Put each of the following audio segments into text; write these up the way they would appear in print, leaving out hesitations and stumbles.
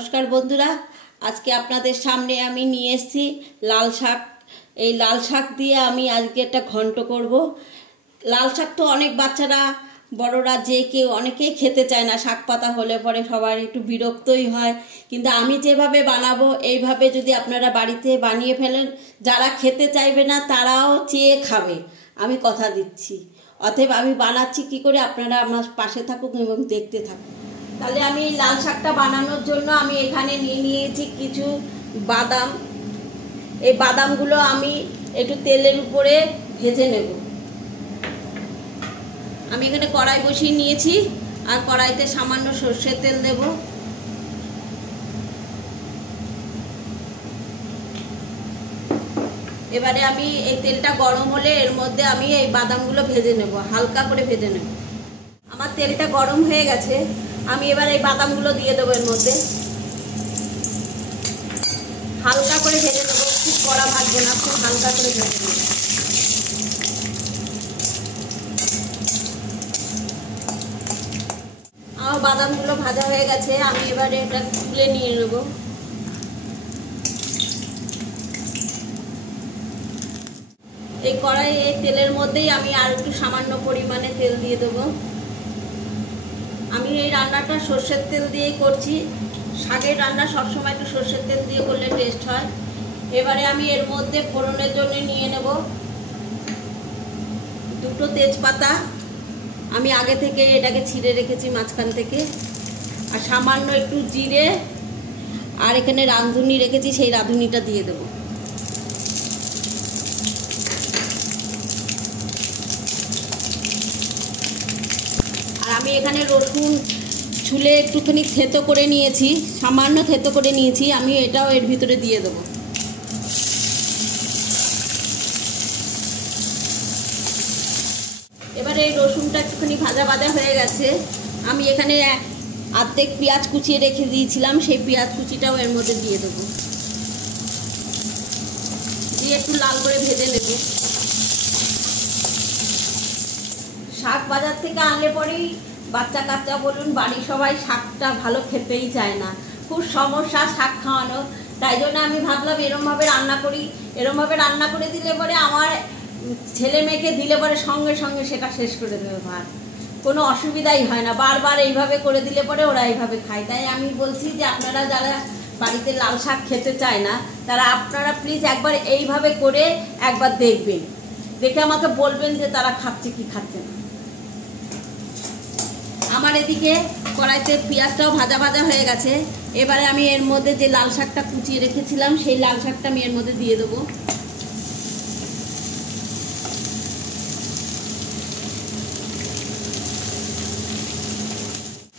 নমস্কার বন্ধুরা, আজকে আপনাদের সামনে আমি নিয়ে এসেছি লাল শাক। এই লাল শাক দিয়ে আমি আজকে একটা ঘন্ট করব। লাল শাক তো অনেক বাচ্চারা বড়রা যে কেউ অনেকেই খেতে চায় না, শাক পাতা হলে পরে সবার একটু বিরক্তই হয়। কিন্তু আমি যেভাবে বানাবো এইভাবে যদি আপনারা বাড়িতে বানিয়ে ফেলেন, যারা খেতে চাইবে না তারাও চেয়ে খাবে, আমি কথা দিচ্ছি। অতএব আমি বানাচ্ছি কি করে, আপনারা আমার পাশে থাকুন এবং দেখতে থাকুন। তাহলে আমি লাল শাকটা বানানোর জন্য আমি এখানে নিয়েছি কিছু বাদাম। এই বাদামগুলো আমি একটু তেলের উপরে ভেজে নেব। আমি এখানে কড়াই বসিয়ে নিয়েছি, আর কড়াইতে সামান্য সর্ষের তেল দেব। এবারে আমি এই তেলটা গরম হলে এর মধ্যে আমি এই বাদামগুলো ভেজে নেব, হালকা করে ভেজে নেব। আমার তেলটা গরম হয়ে গেছে, আমি এবার এই বাদামগুলো দিয়ে দেবো এর মধ্যে। হালকা করে ভেজে নেবো, খুব কড়া ভাজবো না, খুব হালকা করে ভেজে নেবো। আমার বাদামগুলো ভাজা হয়ে গেছে, আমি এবারে এটা তুলে নিয়ে নেব। এই কড়াই এই তেলের মধ্যেই আমি আর একটু সামান্য পরিমাণে তেল দিয়ে দেবো। আমি এই রান্নাটা সর্ষের তেল দিয়েই করছি। শাকের রান্না সবসময় একটু সর্ষের তেল দিয়ে করলে টেস্ট হয়। এবারে আমি এর মধ্যে ফোড়নের জন্য নিয়ে নেব দুটো তেজপাতা। আমি আগে থেকে এটাকে ছিঁড়ে রেখেছি মাঝখান থেকে। আর সামান্য একটু জিরে, আর এখানে রাঁধুনি রেখেছি, সেই রাঁধুনিটা দিয়ে দেবো। আর আমি এখানে রসুন ছুলে একটুখানি থেতো করে নিয়েছি, সামান্য থেতো করে নিয়েছি, আমি এটাও এর ভিতরে দিয়ে দেবো। এবারে এই রসুনটা একটুখানি ভাজা ভাজা হয়ে গেছে, আমি এখানে অর্ধেক পেঁয়াজ কুচিয়ে রেখে দিয়েছিলাম, সেই পেঁয়াজ কুচিটাও এর মধ্যে দিয়ে দেবো। দিয়ে একটু লাল করে ভেজে নেব। শাক বাজার থেকে আনলে পরেই বাচ্চা কাচ্চা বলুন বাড়ির সবাই শাকটা ভালো খেতেই চায় না, খুব সমস্যা শাক খাওয়ানো। তাই জন্য আমি ভাবলাম এরমভাবে রান্না করি। এরমভাবে রান্না করে দিলে পরে আমার ছেলে মেয়েকে দিলে পরে সঙ্গে সঙ্গে সেটা শেষ করে দেবে ভাত, কোনো অসুবিধাই হয় না। বারবার এইভাবে করে দিলে পরে ওরা এইভাবে খায়। তাই আমি বলছি যে আপনারা যারা বাড়িতে লাল শাক খেতে চায় না, তারা আপনারা প্লিজ একবার এইভাবে করে একবার দেখবেন, দেখে আমাকে বলবেন যে তারা খাচ্ছে কি খাচ্ছে না। আমার এদিকে কড়াইতে পেঁয়াজটাও ভাজা ভাজা হয়ে গেছে। এবারে আমি এর মধ্যে যে লাল শাকটা কুচিয়ে রেখেছিলাম, সেই লাল শাকটা আমি এর মধ্যে দিয়ে দেবো।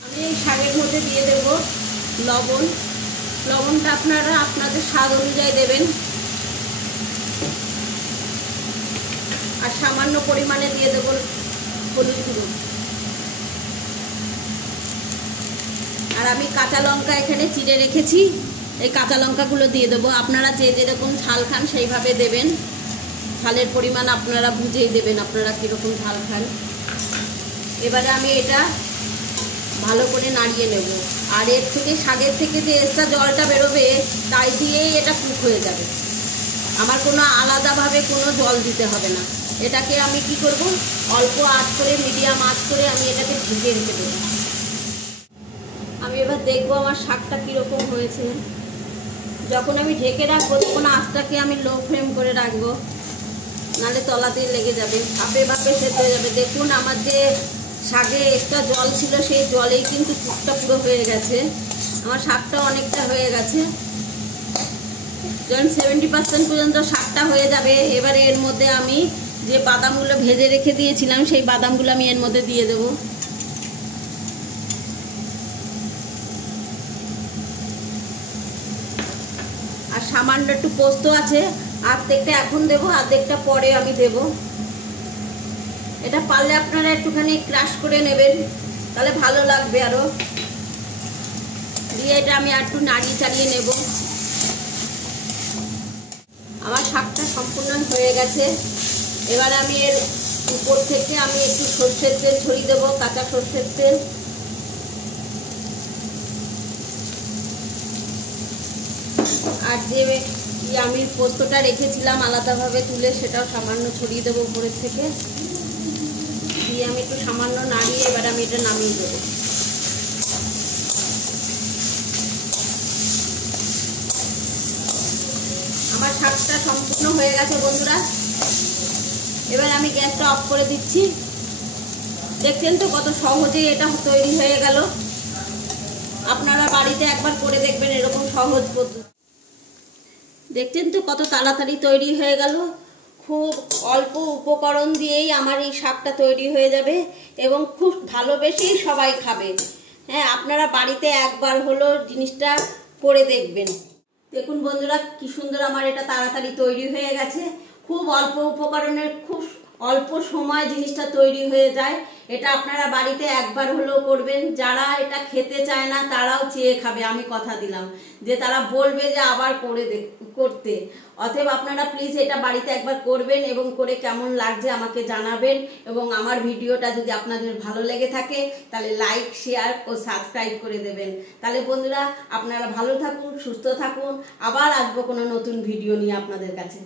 আমি এই শাকের মধ্যে দিয়ে দেব লবণ। লবণটা আপনারা আপনাদের স্বাদ অনুযায়ী দেবেন। আর সামান্য পরিমাণে দিয়ে দেব হলুদ গুঁড়ো। আর আমি কাঁচা লঙ্কা এখানে চিড়ে রেখেছি, এই কাঁচা লঙ্কাগুলো দিয়ে দেবো। আপনারা যে যেরকম ঝাল খান সেইভাবে দেবেন, ঝালের পরিমাণ আপনারা বুঝেই দেবেন আপনারা কীরকম ঝাল খান। এবারে আমি এটা ভালো করে নাড়িয়ে নেব। আর এর থেকে শাকের থেকে যে এক্সট্রা জলটা বেরোবে তাই দিয়েই এটা কুক হয়ে যাবে, আমার কোনো আলাদাভাবে কোনো জল দিতে হবে না। এটাকে আমি কি করব, অল্প আঁচ করে মিডিয়াম আঁচ করে আমি এটাকে ঢেকে রেখে দেবো। আমি এবার দেখবো আমার শাকটা কীরকম হয়েছে। যখন আমি ঢেকে রাখবো তখন আঁচটাকে আমি লো ফ্লেম করে রাখবো, নাহলে তলাতেই লেগে যাবে, ভাপে ভাপে সেদ্ধ হয়ে যাবে। দেখুন আমার যে শাকে একটা জল ছিল সেই জলেই কিন্তু কুকটা পুরো হয়ে গেছে। আমার শাকটা অনেকটা হয়ে গেছে, যখন 70% পর্যন্ত শাকটা হয়ে যাবে, এবারে এর মধ্যে আমি যে বাদামগুলো ভেজে রেখে দিয়েছিলাম সেই বাদামগুলো আমি এর মধ্যে দিয়ে দেবো। আর সামান্য একটু পোস্ত আছে, অর্ধেকটা এখন দেবো, অর্ধেকটা পরে আমি দেব। এটা পারলে আপনারা একটুখানি ক্রাশ করে নেবেন, তাহলে ভালো লাগবে আরও। দিয়ে এটা আমি একটু নাড়িয়ে চাড়িয়ে নেব। আমার শাকটা সম্পূর্ণ হয়ে গেছে। এবার আমি এর উপর থেকে আমি একটু সর্ষের তেল ছড়িয়ে দেবো, কাঁচা সর্ষের তেল। আর যে আমি পোস্তটা রেখেছিলাম আলাদাভাবে তুলে, সেটাও সামান্য ছড়িয়ে দেবো উপরের থেকে। দিয়ে আমি একটু সামান্য নাড়িয়ে এবার আমি এটা নামিয়ে দেবো। আমার শাকটা সম্পূর্ণ হয়ে গেছে বন্ধুরা। এবার আমি গ্যাসটা অফ করে দিচ্ছি। দেখছেন তো কত সহজেই এটা তৈরি হয়ে গেল। আপনারা বাড়িতে একবার করে দেখবেন এরকম সহজ পদ্ধতি। দেখছেন তো কত তাড়াতাড়ি তৈরি হয়ে গেল। খুব অল্প উপকরণ দিয়েই আমার এই শাকটা তৈরি হয়ে যাবে এবং খুব ভালোবেসেই সবাই খাবে। হ্যাঁ, আপনারা বাড়িতে একবার হলো জিনিসটা করে দেখবেন। দেখুন বন্ধুরা কি সুন্দর আমার এটা তাড়াতাড়ি তৈরি হয়ে গেছে। খুব অল্প উপকরণের খুব অল্প সময় জিনিসটা তৈরি হয়ে যায়। এটা আপনারা বাড়িতে একবার হলেও করবেন। যারা এটা খেতে চায় না তারাও চেয়ে খাবে, আমি কথা দিলাম যে তারা বলবে যে আবার করতে। অতএব আপনারা প্লিজ এটা বাড়িতে একবার করবেন এবং করে কেমন লাগছে আমাকে জানাবেন। এবং আমার ভিডিওটা যদি আপনাদের ভালো লেগে থাকে তাহলে লাইক, শেয়ার ও সাবস্ক্রাইব করে দেবেন। তাহলে বন্ধুরা আপনারা ভালো থাকুন, সুস্থ থাকুন। আবার আসবো কোনো নতুন ভিডিও নিয়ে আপনাদের কাছে।